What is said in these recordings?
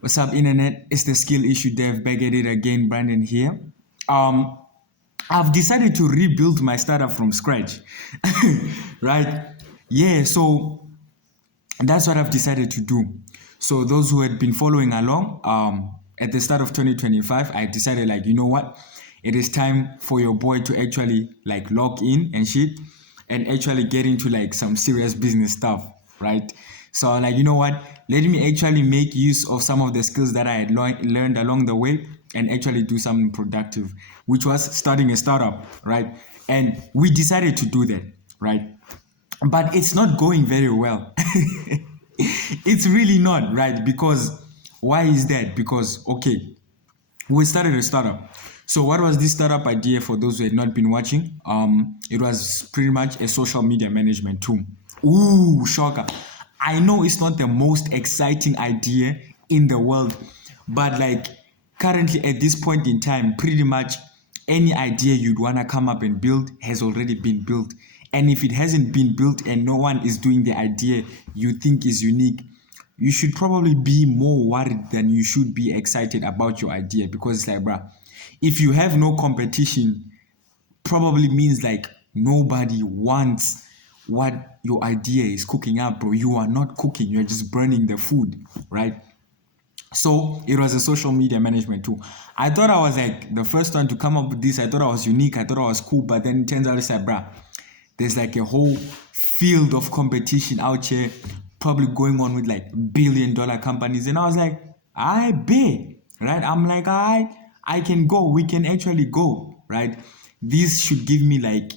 What's up, internet? It's the skill issue dev back at it again, Brandon here. Um, I've decided to rebuild my startup from scratch, right? Yeah, so that's what I've decided to do. So those who had been following along, at the start of 2025, I decided like, you know what? It is time for your boy to actually like log in and shit and actually get into like some serious business stuff, right? So like, you know what? Let me actually make use of some of the skills that I had learned along the way and actually do something productive, which was starting a startup, right? And we decided to do that, right? But it's not going very well. It's really not, right? Because why is that? Because okay, we started a startup. So what was this startup idea for those who had not been watching? It was pretty much a social media management tool. Ooh, shocker. I know it's not the most exciting idea in the world, but like currently at this point in time, pretty much any idea you'd want to come up and build has already been built. And if it hasn't been built and no one is doing the idea you think is unique, you should probably be more worried than you should be excited about your idea, because it's like, bruh, if you have no competition, probably means like nobody wants what your idea is cooking up, bro. You are not cooking, you're just burning the food, right? So it was a social media management tool. I thought I was like the first one to come up with this. I thought I was unique. I thought I was cool. But then it turns out it's like, bruh, there's like a whole field of competition out here, probably going on with like billion-dollar companies. And I was like, I bet, right? I'm like, I can go. We can actually go, right? This should give me like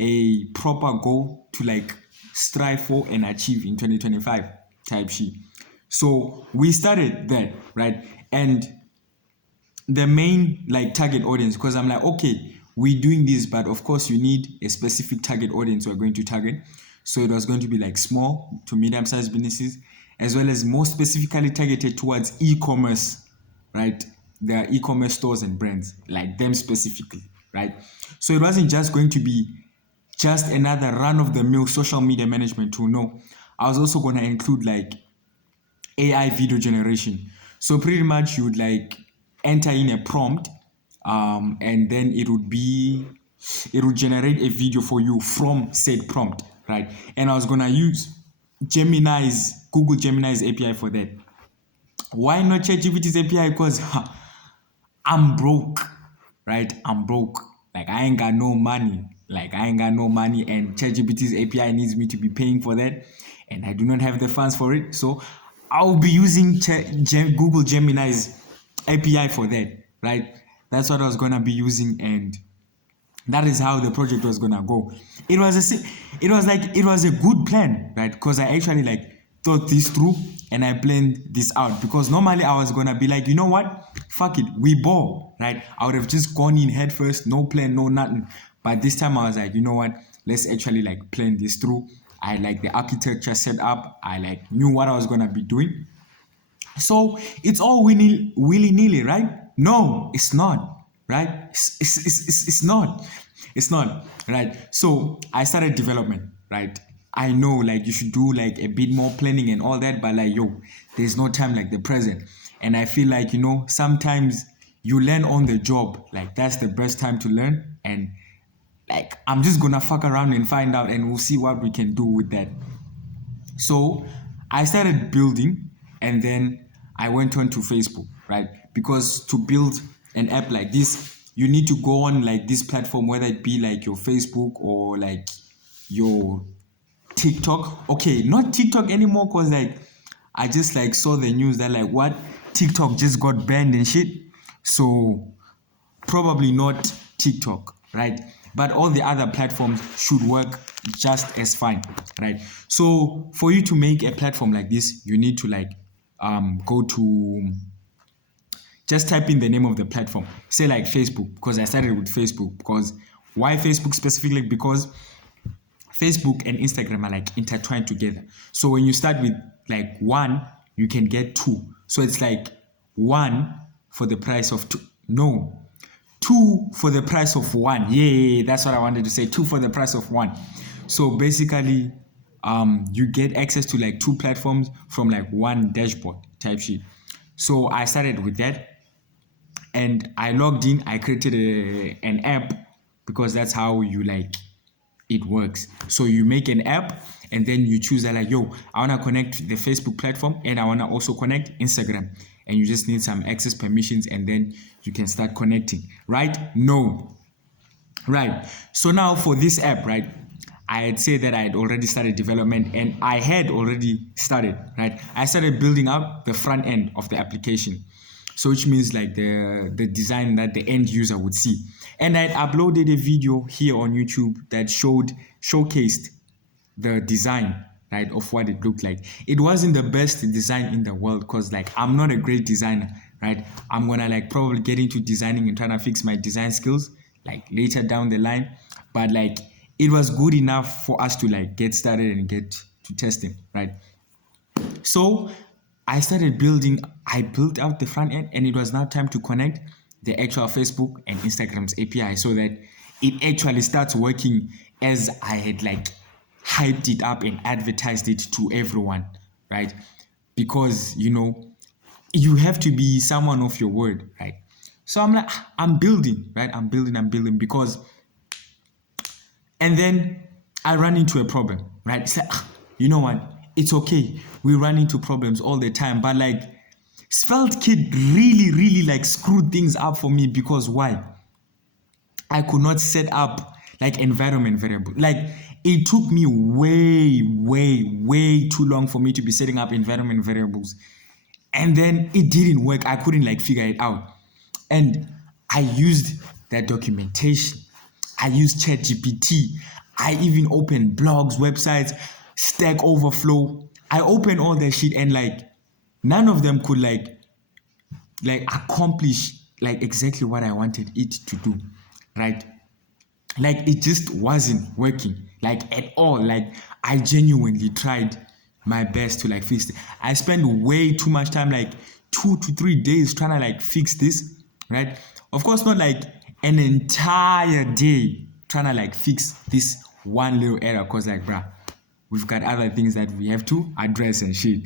a proper goal to like strive for and achieve in 2025 type shit. So we started that, right? And the main like target audience, because I'm like, okay, we're doing this, but of course you need a specific target audience we're going to target. So it was going to be like small to medium-sized businesses, as well as more specifically targeted towards e-commerce, right? There are e-commerce stores and brands, like them specifically, right? So it wasn't just going to be just another run-of-the-mill social media management tool. No, I was also going to include like AI video generation. So pretty much you would like enter in a prompt, and then it would generate a video for you from said prompt, right? And I was gonna use Google Gemini's API for that. Why not ChatGPT's API? Because I'm broke, right? I'm broke. Like I ain't got no money. Like I ain't got no money, and ChatGPT's API needs me to be paying for that, and I do not have the funds for it. So I'll be using Google Gemini's API for that, right? That's what I was gonna be using, and that is how the project was gonna go. It was a good plan, right? Because I actually like thought this through and I planned this out. Because normally I was gonna be like, you know what? Fuck it, we ball, right? I would have just gone in head first, no plan, no nothing. But this time I was like, you know what? Let's actually like plan this through. I like the architecture set up. I like knew what I was gonna be doing. So it's all willy nilly, right? No, it's not, right? It's not. It's not, right? So I started development, right? I know like you should do like a bit more planning and all that, but like, yo, there's no time like the present. And I feel like, you know, sometimes you learn on the job. Like that's the best time to learn. And like, I'm just gonna fuck around and find out and we'll see what we can do with that. So I started building, and then I went on to Facebook, right? Because to build an app like this, you need to go on like this platform, whether it be like your Facebook or like your TikTok. Okay, not TikTok anymore, because like I just like saw the news that like what TikTok just got banned and shit. So probably not TikTok, right? But all the other platforms should work just as fine, right? So for you to make a platform like this, you need to like go to just type in the name of the platform. Say like Facebook, because I started with Facebook. Because why Facebook specifically? Because Facebook and Instagram are like intertwined together. So when you start with like one, you can get two. So it's like one for the price of two. No, two for the price of one. Yeah, that's what I wanted to say. Two for the price of one. So basically, you get access to like two platforms from like one dashboard type shit. So I started with that, and I logged in. I created an app, because that's how you like it works. So you make an app, and then you choose that, like, yo, I want to connect the Facebook platform, and I want to also connect Instagram, and you just need some access permissions, and then you can start connecting, right? No. Right. So now for this app, right, I had said that I had already started development, and I had already started, right? I started building up the front end of the application. So which means like the design that the end user would see. And I had uploaded a video here on YouTube that showcased the design, right, of what it looked like. It wasn't the best design in the world, because like I'm not a great designer, right? I'm gonna like probably get into designing and trying to fix my design skills like later down the line. But like it was good enough for us to like get started and get to testing, right? So I started building, I built out the front end, and it was now time to connect the actual Facebook and Instagram's API, so that it actually starts working as I had like hyped it up and advertised it to everyone, right? Because you have to be someone of your word, right? So I'm like, I'm building, right? I'm building, because, and then I ran into a problem, right? It's like, you know what? It's okay. We run into problems all the time, but like sveltekit really, really like screwed things up for me, because why? I could not set up like environment variable. Like it took me way, way, way too long for me to be setting up environment variables. And then it didn't work. I couldn't like figure it out. And I used that documentation. I used ChatGPT. I even opened blogs, websites, Stack Overflow. I opened all that shit, and like none of them could like accomplish like exactly what I wanted it to do, right? Like it just wasn't working like at all. Like I genuinely tried my best to like fix it. I spent way too much time, like 2 to 3 days, trying to like fix this, right? Of course, not like an entire day trying to like fix this one little error, because like bruh, we've got other things that we have to address and shit.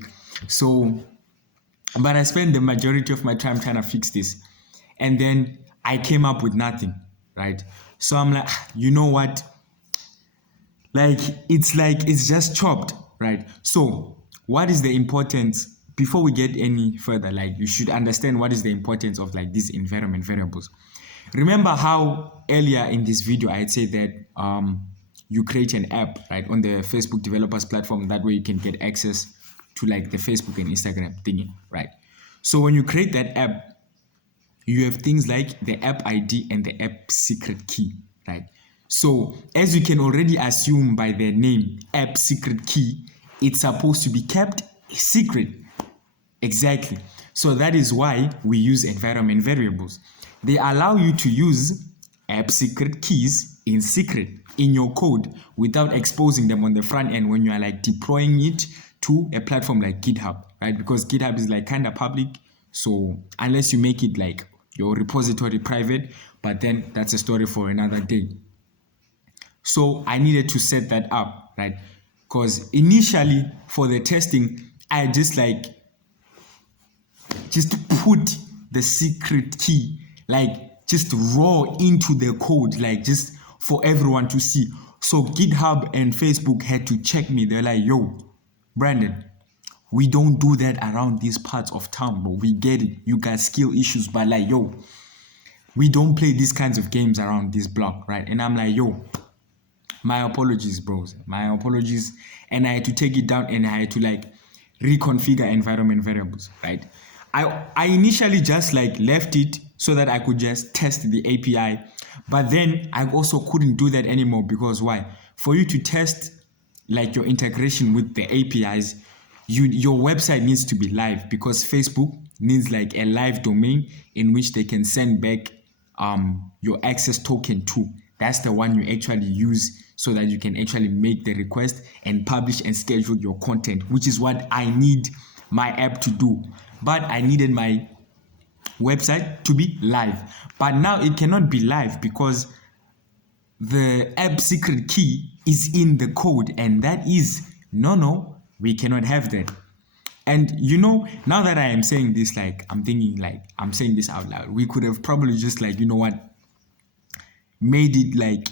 So but I spent the majority of my time trying to fix this. And then I came up with nothing, right? So I'm like, you know what? Like it's just chopped, right? So what is the importance, before we get any further, like you should understand what is the importance of like these environment variables. Remember how earlier in this video I had said that you create an app, right, on the Facebook developers platform. That way you can get access to like the Facebook and Instagram thingy, right? So when you create that app, you have things like the app ID and the app secret key, right? So as you can already assume by the name app secret key, it's supposed to be kept secret. Exactly. So that is why we use environment variables. They allow you to use app secret keys in secret in your code without exposing them on the front end when you are like deploying it to a platform like GitHub, right? Because GitHub is like kind of public. So unless you make it like your repository private, but then that's a story for another day. So I needed to set that up, right? Because initially for the testing, I just put the secret key, like just raw into the code, like just for everyone to see. So GitHub and Facebook had to check me. They're like, yo, Brandon, we don't do that around these parts of town, but we get it. You got skill issues, but like, yo, we don't play these kinds of games around this block, right? And I'm like, yo, my apologies, bros. My apologies. And I had to take it down, and I had to like reconfigure environment variables, right? I initially just like left it so that I could just test the API, but then I also couldn't do that anymore, because why? For you to test like your integration with the APIs, your website needs to be live, because Facebook needs like a live domain in which they can send back your access token to. That's the one you actually use, so that you can actually make the request and publish and schedule your content, which is what I need my app to do. But I needed my website to be live. But now it cannot be live, because the app secret key is in the code, and that is no, we cannot have that. And you know, now that I am saying this, like I'm thinking, like I'm saying this out loud, we could have probably just like, you know what, made it like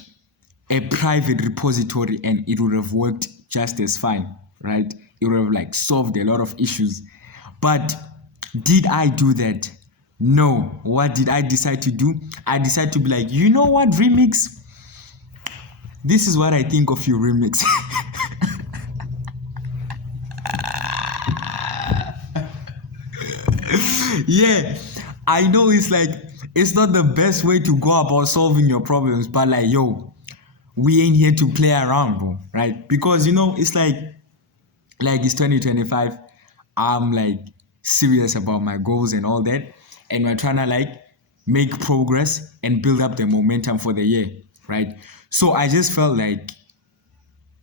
a private repository and it would have worked just as fine, right? It would have like solved a lot of issues. But did I do that? No. What did I decide to do? I decided to be like, you know what, Remix? This is what I think of you, Remix. Yeah, I know it's like, it's not the best way to go about solving your problems, but like, yo, we ain't here to play around, bro, right? Because you know, it's like it's 2025. I'm like serious about my goals and all that, and we're trying to like make progress and build up the momentum for the year, right? So I just felt like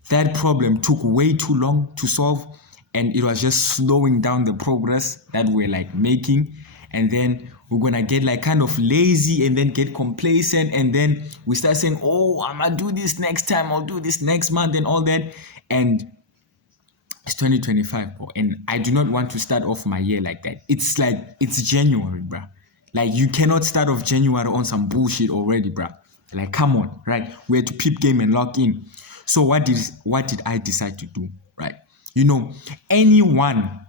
that problem took way too long to solve, and it was just slowing down the progress that we're like making. And then we're gonna get like kind of lazy and then get complacent, and then we start saying, oh, I'm gonna do this next time, I'll do this next month and all that. And it's 2025, bro, and I do not want to start off my year like that. It's like it's January, bruh. Like you cannot start off January on some bullshit already, bruh. Like come on, right? We had to peep game and lock in. So what did I decide to do, right? You know, anyone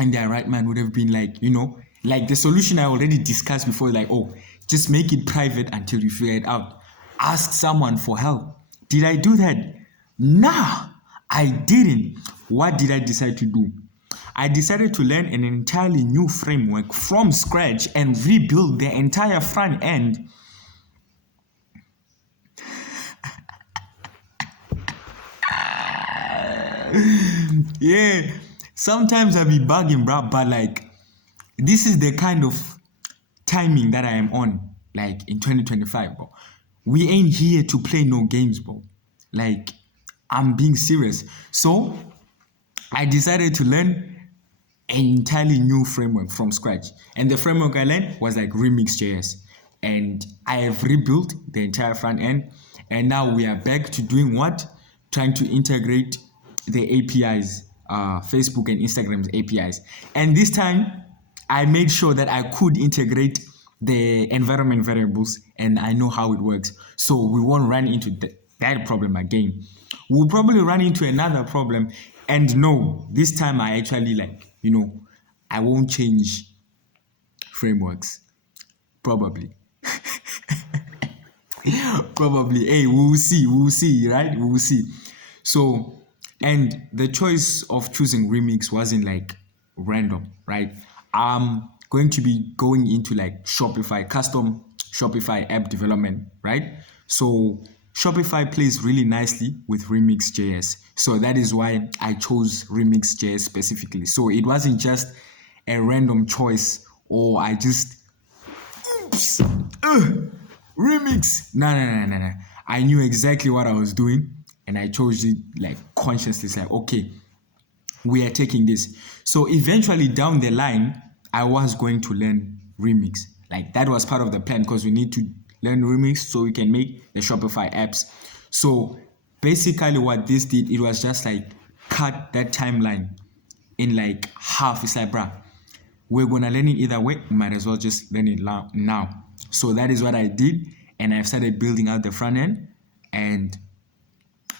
in their right mind would have been like, you know, like the solution I already discussed before, like, oh, just make it private until you figure it out. Ask someone for help. Did I do that? Nah, I didn't. What did I decide to do? I decided to learn an entirely new framework from scratch and rebuild the entire front end. Yeah, sometimes I be bugging, bro, but like, this is the kind of timing that I am on, like in 2025, bro. We ain't here to play no games, bro. Like, I'm being serious. So, I decided to learn an entirely new framework from scratch. And the framework I learned was like Remix.js. And I have rebuilt the entire front end. And now we are back to doing what? Trying to integrate the APIs, Facebook and Instagram's APIs. And this time, I made sure that I could integrate the environment variables and I know how it works. So we won't run into that problem again. We'll probably run into another problem. And no, this time I actually like, you know, I won't change frameworks. Probably. Probably. Hey, we'll see, right? We'll see. So, and the choice of choosing Remix wasn't like random, right? I'm going to be going into like Shopify, custom Shopify app development, right? So Shopify plays really nicely with Remix.js. So that is why I chose Remix.js specifically. So it wasn't just a random choice or I just, oops, Remix. No. I knew exactly what I was doing and I chose it like consciously. It's like, okay, we are taking this. So eventually down the line, I was going to learn Remix. Like that was part of the plan because we need to learn Remix so we can make the Shopify apps. So basically what this did, it was just like cut that timeline in like half. It's like, bruh, we're gonna learn it either way, we might as well just learn it now. So that is what I did, and I've started building out the front end, and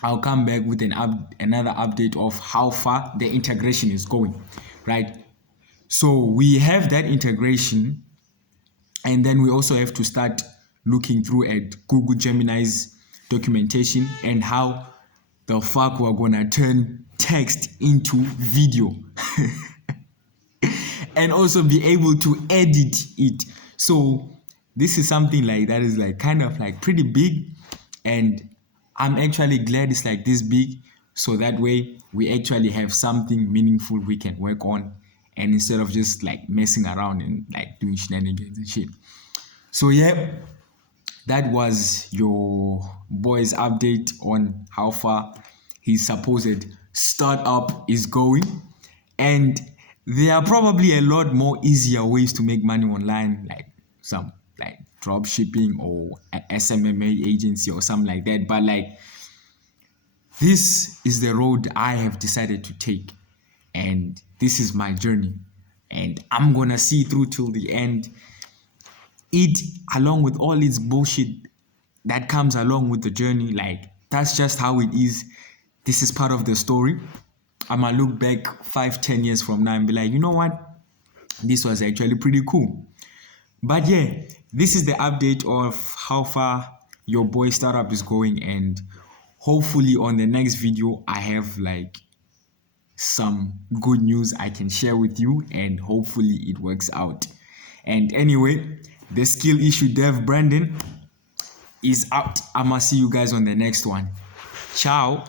I'll come back with another update of how far the integration is going, right? So we have that integration, and then we also have to start looking through at Google Gemini's documentation and how the fuck we're gonna turn text into video. And also be able to edit it. So this is something like that is like kind of like pretty big, and I'm actually glad it's like this big, so that way we actually have something meaningful we can work on, and instead of just like messing around and like doing shenanigans and shit. So yeah, that was your boy's update on how far his supposed startup is going. And there are probably a lot more easier ways to make money online, like some like drop shipping or a SMMA agency or something like that. But like this is the road I have decided to take. and this is my journey, and I'm gonna see through till the end. It, along with all its bullshit that comes along with the journey, like that's just how it is. This is part of the story. I'ma look back 5-10 years from now and be like, you know what, this was actually pretty cool. But yeah, this is the update of how far your boy startup is going, and hopefully on the next video I have like some good news I can share with you, and hopefully it works out. And anyway, the skill issue dev Brandon is out. I'ma see you guys on the next one. Ciao.